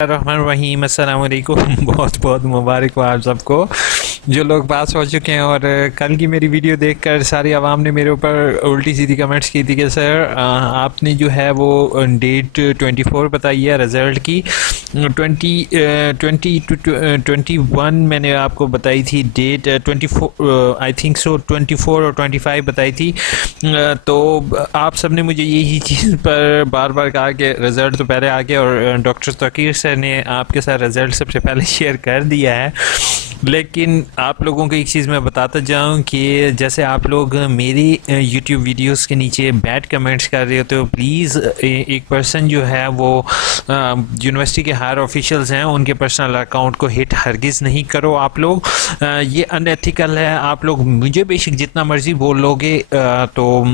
रहमान रहीम अस्सलाम वालेकुम। बहुत बहुत मुबारक हो आप सबको जो लोग पास हो चुके हैं। और कल की मेरी वीडियो देखकर सारी आवाम ने मेरे ऊपर उल्टी सीधी कमेंट्स की थी कि सर आपने जो है वो डेट 24 बताई है रिज़ल्ट की, 21 मैंने आपको बताई थी डेट, 24 आई थिंक सो 24 और 25 बताई थी। तो आप सब ने मुझे यही चीज़ पर बार बार कहा कि रिज़ल्ट तो पहले आ गया, और डॉक्टर तकीर सर ने आपके साथ रिज़ल्ट सबसे पहले शेयर कर दिया है। लेकिन आप लोगों को एक चीज़ मैं बताता जाऊं कि जैसे आप लोग मेरी यूट्यूब वीडियोस के नीचे बैड कमेंट्स कर रहे होते हो, प्लीज़ एक पर्सन जो है वो यूनिवर्सिटी के हायर ऑफिशियल्स हैं, उनके पर्सनल अकाउंट को हिट हरगिज़ नहीं करो आप लोग। ये अनएथिकल है। आप लोग मुझे बेशक जितना मर्ज़ी बोल लोगे तो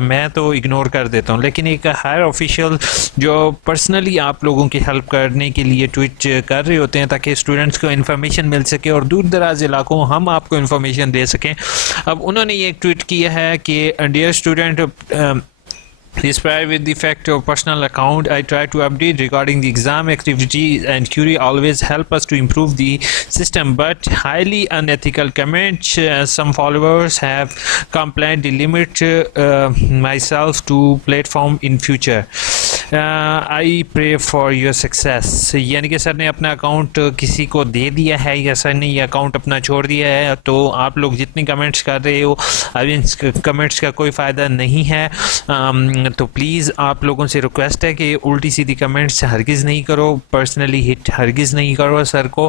मैं तो इग्नोर कर देता हूँ, लेकिन एक हायर ऑफिशियल जो पर्सनली आप लोगों की हेल्प करने के लिए ट्वीट कर रहे होते हैं ताकि स्टूडेंट्स को इन्फॉर्मेशन मिल सके और दूर दराज इलाकों हम आपको इन्फॉर्मेशन दे सकें। अब उन्होंने ये एक ट्वीट किया है कि dear student, despite with the fact of personal account, I try to update regarding the exam activity and query always help us to improve the system, but highly unethical comments. Some followers have complained the limit myself to platform in future. I pray for your success. यानी कि sir ने अपना account किसी को दे दिया है या sir ने ये अकाउंट अपना छोड़ दिया है। तो आप लोग जितने कमेंट्स कर रहे हो अब इन कमेंट्स का कोई फ़ायदा नहीं है। तो प्लीज़ आप लोगों से रिक्वेस्ट है कि उल्टी सीधी कमेंट्स हरगिज़ नहीं करो, पर्सनली हिट हरगिज़ नहीं करो सर को,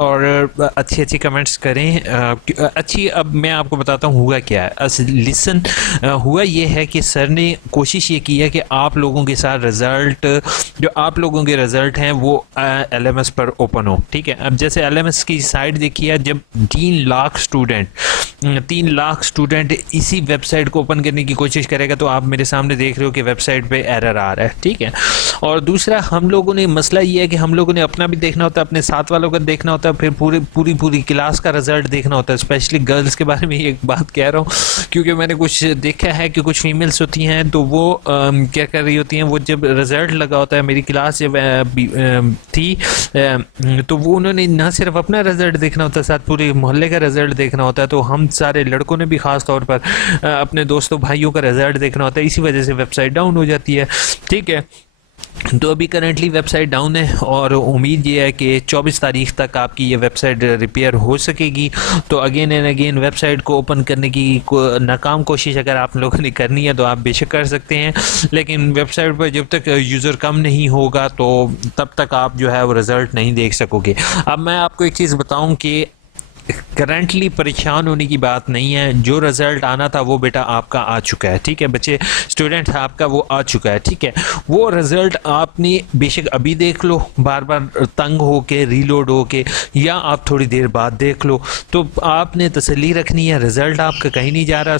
और अच्छी अच्छी कमेंट्स करें अच्छी। अब मैं आपको बताता हूँ हुआ क्या है। लिसन, हुआ ये है कि सर ने कोशिश ये की है कि आप लोगों के साथ रिज़ल्ट, जो आप लोगों के रिज़ल्ट हैं वो LMS पर ओपन हो। ठीक है, अब जैसे LMS की साइट देखिए, जब 3 लाख स्टूडेंट इसी वेबसाइट को ओपन करने की कोशिश करेगा तो आप मेरे सामने देख रहे हो कि वेबसाइट पे एरर आ रहा है। ठीक है, और दूसरा हम लोगों ने मसला ये है कि हम लोगों ने अपना भी देखना होता है, अपने साथ वालों का देखना होता है, फिर पूरी क्लास का रिज़ल्ट देखना होता है। स्पेशली गर्ल्स के बारे में एक बात कह रहा हूँ क्योंकि मैंने कुछ देखा है कि कुछ फीमेल्स होती हैं तो वो क्या कर रही होती हैं, वो जब रिज़ल्ट लगा होता है, मेरी क्लास जब थी तो वो उन्होंने ना सिर्फ अपना रिज़ल्ट देखना होता है, साथ पूरे मोहल्ले का रिज़ल्ट देखना होता है। तो हम सारे लड़कों ने भी ख़ास तौर पर अपने दोस्तों भाइयों का रिज़ल्ट देखना होता है, इसी वजह से वेबसाइट डाउन हो जाती है। ठीक है, तो अभी करंटली वेबसाइट डाउन है और उम्मीद ये है कि 24 तारीख तक आपकी ये वेबसाइट रिपेयर हो सकेगी। तो अगेन एंड अगेन वेबसाइट को ओपन करने की नाकाम कोशिश अगर आप लोगों ने करनी है तो आप बेशक कर सकते हैं, लेकिन वेबसाइट पर जब तक यूज़र कम नहीं होगा तो तब तक आप जो है वो रिज़ल्ट नहीं देख सकोगे। अब मैं आपको एक चीज़ बताऊँ कि करंटली परेशान होने की बात नहीं है। जो रिज़ल्ट आना था वो बेटा आपका आ चुका है। ठीक है बच्चे, स्टूडेंट आपका वो आ चुका है। ठीक है, वो रिज़ल्ट आपने बेशक अभी देख लो बार बार तंग हो के, रीलोड हो के, या आप थोड़ी देर बाद देख लो, तो आपने तसल्ली रखनी है। रिज़ल्ट आपका कहीं नहीं जा रहा,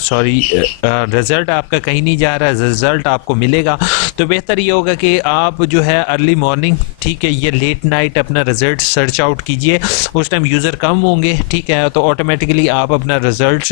रिज़ल्ट आपका कहीं नहीं जा रहा, रिज़ल्ट आपको मिलेगा। तो बेहतर ये होगा कि आप जो है अर्ली मॉर्निंग, ठीक है, ये लेट नाइट अपना रिज़ल्ट सर्च आउट कीजिए। उस टाइम यूज़र कम होंगे, ठीक है, तो ऑटोमेटिकली आप अपना रिज़ल्ट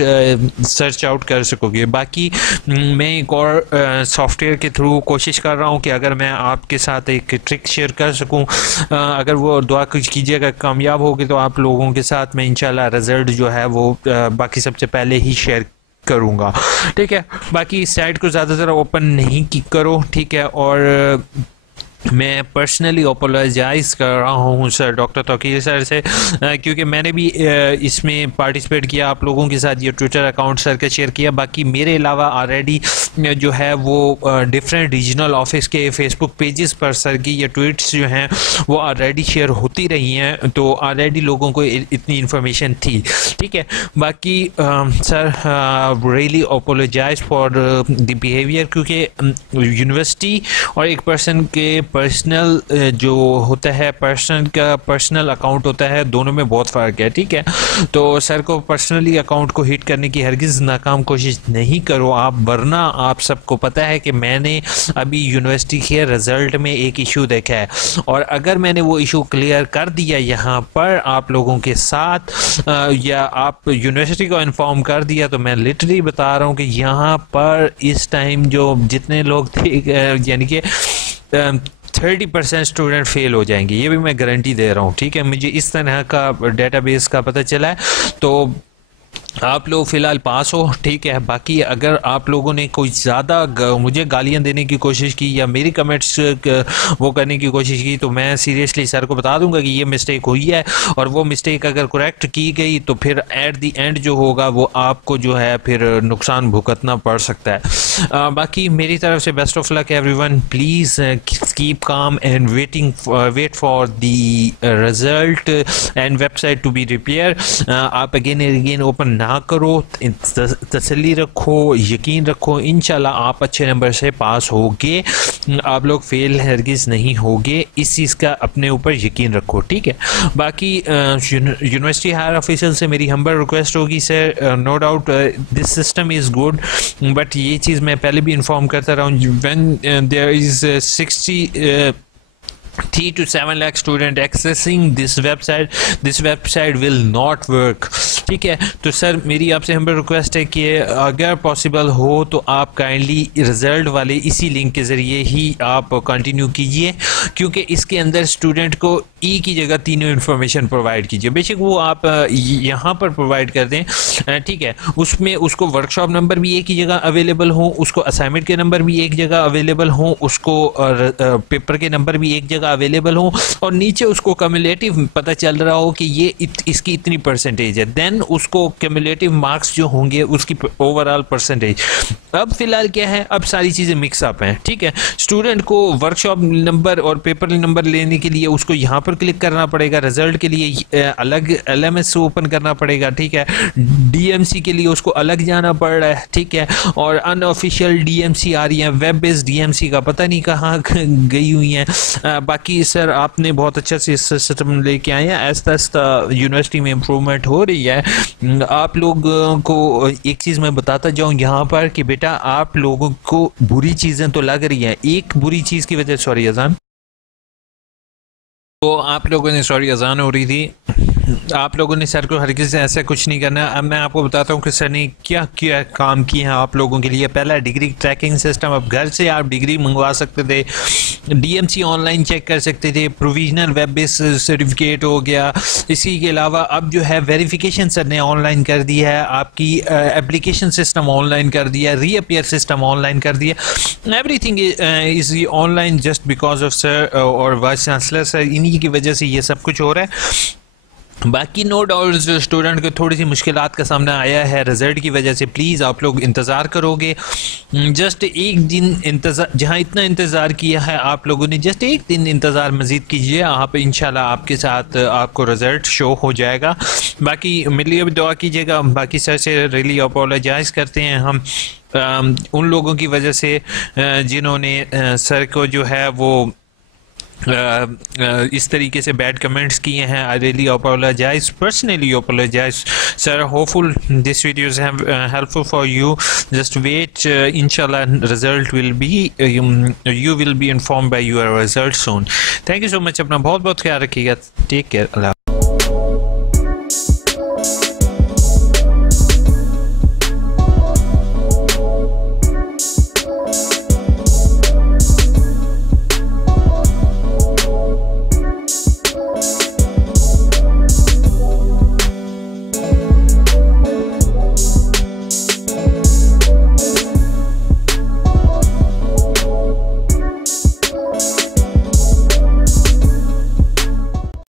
सर्च आउट कर सकोगे। बाकी मैं एक और सॉफ्टवेयर के थ्रू कोशिश कर रहा हूँ कि अगर मैं आपके साथ एक ट्रिक शेयर कर सकूँ, अगर वो दुआ कुछ कीजिएगा कामयाब होगी तो आप लोगों के साथ मैं इंशाल्लाह रिज़ल्ट जो है वो बाकी सबसे पहले ही शेयर करूँगा। ठीक है, बाकी इस साइट को ज़्यादातर ओपन नहीं करो। ठीक है, और मैं पर्सनली अपोलोजाइज़ कर रहा हूँ सर डॉक्टर तौकीर सर से, क्योंकि मैंने भी इसमें पार्टिसिपेट किया, आप लोगों के साथ ये ट्विटर अकाउंट सर का शेयर किया। बाकी मेरे अलावा ऑलरेडी जो है वो डिफरेंट रीजनल ऑफिस के फेसबुक पेजेस पर सर की ये ट्वीट्स जो हैं वो ऑलरेडी शेयर होती रही हैं, तो ऑलरेडी लोगों को इतनी इन्फॉर्मेशन थी। ठीक है, बाकी sir really apologise for the behaviour, क्योंकि यूनिवर्सिटी और एक पर्सन के पर्सनल जो होता है, पर्सन का पर्सनल अकाउंट होता है, दोनों में बहुत फ़र्क है। ठीक है, तो सर को पर्सनली अकाउंट को हिट करने की हरगिज़ नाकाम कोशिश नहीं करो आप, वरना आप सबको पता है कि मैंने अभी यूनिवर्सिटी के रिज़ल्ट में एक इशू देखा है, और अगर मैंने वो इशू क्लियर कर दिया यहाँ पर आप लोगों के साथ या आप यूनिवर्सिटी को इन्फॉर्म कर दिया, तो मैं लिटरली बता रहा हूँ कि यहाँ पर इस टाइम जो जितने लोग थे, यानी कि 30% स्टूडेंट फेल हो जाएंगे, ये भी मैं गारंटी दे रहा हूँ, ठीक है। मुझे इस तरह का डेटाबेस का पता चला है। तो आप लोग फ़िलहाल पास हो, ठीक है। बाकी अगर आप लोगों ने कोई ज़्यादा मुझे गालियां देने की कोशिश की या मेरी कमेंट्स वो करने की कोशिश की, तो मैं सीरियसली सर को बता दूंगा कि ये मिस्टेक हुई है, और वो मिस्टेक अगर करेक्ट की गई तो फिर एट द एंड जो होगा वो आपको जो है फिर नुकसान भुगतना पड़ सकता है। बाकी मेरी तरफ से best of luck everyone. Please keep calm and wait for the result and website to be repair. आप अगेन एंड अगेन ओपन ना करो, तसल्ली रखो, यकीन रखो, इंशाल्लाह आप अच्छे नंबर से पास होगे, आप लोग फेल हरगिज़ नहीं होगे, इस चीज़ का अपने ऊपर यकीन रखो, ठीक है। बाकी यूनिवर्सिटी हायर ऑफिशियल से मेरी हम्बल रिक्वेस्ट होगी sir, no doubt this system is good, but ये चीज़ मैं पहले भी इन्फॉर्म करता रहा हूँ, when there is 3 to 7 lakh student accessing this website will not work, ठीक है। तो सर मेरी आपसे हम्बल रिक्वेस्ट है कि अगर पॉसिबल हो तो आप काइंडली रिजल्ट वाले इसी लिंक के ज़रिए ही आप कंटिन्यू कीजिए, क्योंकि इसके अंदर स्टूडेंट को ई की जगह तीनों इन्फॉर्मेशन प्रोवाइड कीजिए। बेशक वो आप यहाँ पर प्रोवाइड कर दें, ठीक है, उसमें उसको वर्कशॉप नंबर भी एक ही जगह अवेलेबल हो, उसको असाइनमेंट के नंबर भी एक जगह अवेलेबल हो, उसको पेपर के नंबर भी एक जगह अवेलेबल हो, और नीचे उसको कम्युलेटिव पता चल रहा हो कि ये इसकी इतनी परसेंटेज है, देन उसको कम्युलेटिव मार्क्स जो होंगे उसकी ओवरऑल परसेंटेज। अब फिलहाल क्या है, अब सारी चीज़ें मिक्सअप हैं, ठीक है। स्टूडेंट को वर्कशॉप नंबर और पेपर नंबर लेने के लिए उसको यहाँ पर क्लिक करना पड़ेगा, रिजल्ट के लिए अलग LMS ओपन करना पड़ेगा, ठीक है। DMC के लिए उसको अलग जाना पड़ रहा है, ठीक है। और अनऑफिशियल DMC आ रही है, वेब बेस्ड DMC का पता नहीं कहाँ गई हुई हैं। बाकी सर आपने बहुत अच्छा सिस्टम लेके आए हैं, आहिस्ता आहिस्ता यूनिवर्सिटी में इम्प्रूवमेंट हो रही है। आप लोग को एक चीज़ मैं बताता जाऊँ यहाँ पर कि बेटा आप लोगों को बुरी चीज़ें तो लग रही हैं, एक बुरी चीज़ की वजह, सॉरी अजान, तो आप लोगों ने, सॉरी अजान हो रही थी, आप लोगों ने सर को हरगिज़ ऐसा कुछ नहीं करना। अब मैं आपको बताता हूँ कि सर ने क्या क्या काम किए हैं आप लोगों के लिए। पहला डिग्री ट्रैकिंग सिस्टम, अब घर से आप डिग्री मंगवा सकते थे, DMC ऑनलाइन चेक कर सकते थे, प्रोविजनल वेब बेस्ड सर्टिफिकेट हो गया। इसी के अलावा अब जो है वेरिफिकेशन सर ने ऑनलाइन कर दी है, आपकी एप्लीकेशन सिस्टम ऑनलाइन कर दिया, रीअपियर सिस्टम ऑनलाइन कर दिया, everything is online just because of sir और वाइस चांसलर सर, इन्हीं की वजह से ये सब कुछ हो रहा है। बाकी नो डाउट स्टूडेंट को थोड़ी सी मुश्किलात का सामना आया है रिज़ल्ट की वजह से, प्लीज़ आप लोग इंतज़ार करोगे, जस्ट एक दिन इंतज़ार, जहाँ इतना इंतज़ार किया है आप लोगों ने, जस्ट एक दिन इंतज़ार मज़ीद कीजिए, आप इंशाल्लाह आपके साथ आपको रिज़ल्ट शो हो जाएगा। बाकी मेरे लिए भी दुआ कीजिएगा। बाकी सर से रियली अपोलोजाइज़ करते हैं हम उन लोगों की वजह से जिन्होंने सर को जो है वो इस तरीके से बैड कमेंट्स किए हैं। I really apologise, personally apologise sir. Hopeful this video is helpful for you, just wait, इंशाल्लाह result will be, you will be informed by your result soon. Thank you so much, अपना बहुत बहुत ख्याल रखिएगा, take care, अल्लाह।